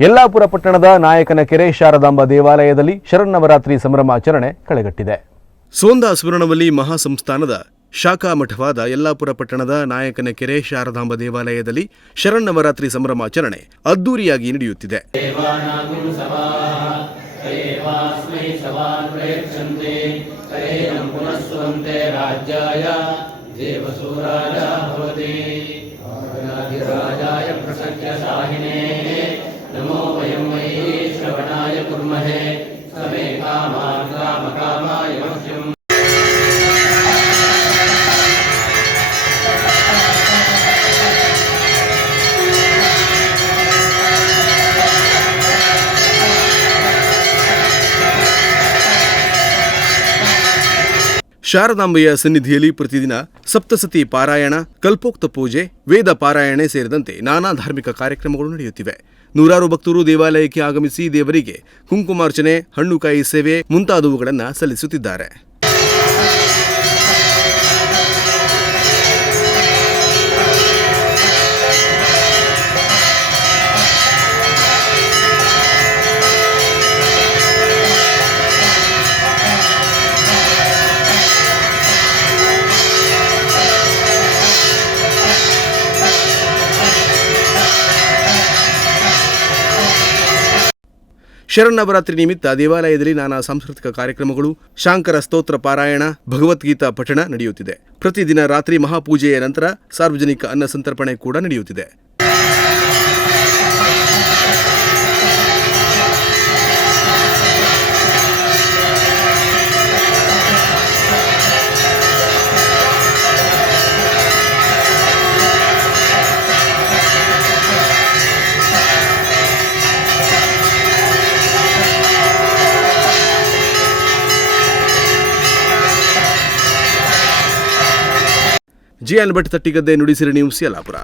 ಯಲ್ಲಾಪುರ ಪಟ್ಟಣದ ನಾಯಕನಕೆರೆ ಶಾರದಾಂಬ ದೇವಾಲಯದಲ್ಲಿ ಶರನ್ನವರಾತ್ರಿ ಸಂಭ್ರಮಾಚರಣೆ ಕಳೆಗಟ್ಟಿದೆ. ಸೋಂದಾ ಸುವರ್ಣವಲ್ಲಿ ಮಹಾಸಂಸ್ಥಾನದ ಶಾಖಾ ಮಠವಾದ ಯಲ್ಲಾಪುರ ಪಟ್ಟಣದ ನಾಯಕನಕೆರೆ ಶಾರದಾಂಬ ದೇವಾಲಯದಲ್ಲಿ ಶರನ್ನವರಾತ್ರಿ ಸಂಭ್ರಮಾಚರಣೆ ಅದ್ದೂರಿಯಾಗಿ ನಡೆಯುತ್ತಿದೆ. नमो वयं वै श्रवणाय कुर्महे समे कामान् कामकामाय मह्यम्. ಶಾರದಾಂಬೆಯ ಸನ್ನಿಧಿಯಲ್ಲಿ ಪ್ರತಿದಿನ ಸಪ್ತಸತಿ ಪಾರಾಯಣ, ಕಲ್ಪೋಕ್ತ ಪೂಜೆ, ವೇದ ಪಾರಾಯಣೆ ಸೇರಿದಂತೆ ನಾನಾ ಧಾರ್ಮಿಕ ಕಾರ್ಯಕ್ರಮಗಳು ನಡೆಯುತ್ತಿವೆ. ನೂರಾರು ಭಕ್ತರು ದೇವಾಲಯಕ್ಕೆ ಆಗಮಿಸಿ ದೇವರಿಗೆ ಕುಂಕುಮಾರ್ಚನೆ, ಹಣ್ಣುಕಾಯಿ ಸೇವೆ ಮುಂತಾದವುಗಳನ್ನು ಸಲ್ಲಿಸುತ್ತಿದ್ದಾರೆ. ಶರನ್ನವರಾತ್ರಿ ನಿಮಿತ್ತ ದೇವಾಲಯದಲ್ಲಿ ನಾನಾ ಸಾಂಸ್ಕೃತಿಕ ಕಾರ್ಯಕ್ರಮಗಳು, ಶಾಂಕರ ಸ್ತೋತ್ರ ಪಾರಾಯಣ, ಭಗವದ್ಗೀತಾ ಪಠಣ ನಡೆಯುತ್ತಿದೆ. ಪ್ರತಿದಿನ ರಾತ್ರಿ ಮಹಾಪೂಜೆಯ ನಂತರ ಸಾರ್ವಜನಿಕ ಅನ್ನ ಸಂತರ್ಪಣೆ ಕೂಡ ನಡೆಯುತ್ತಿದೆ. ಜಿ.ಎನ್. ಭಟ್, ತಟ್ಟಿಗದ್ದೆ, ನುಡಿಸಿರಿ ನ್ಯೂಸ್, ಯಲ್ಲಾಪುರ.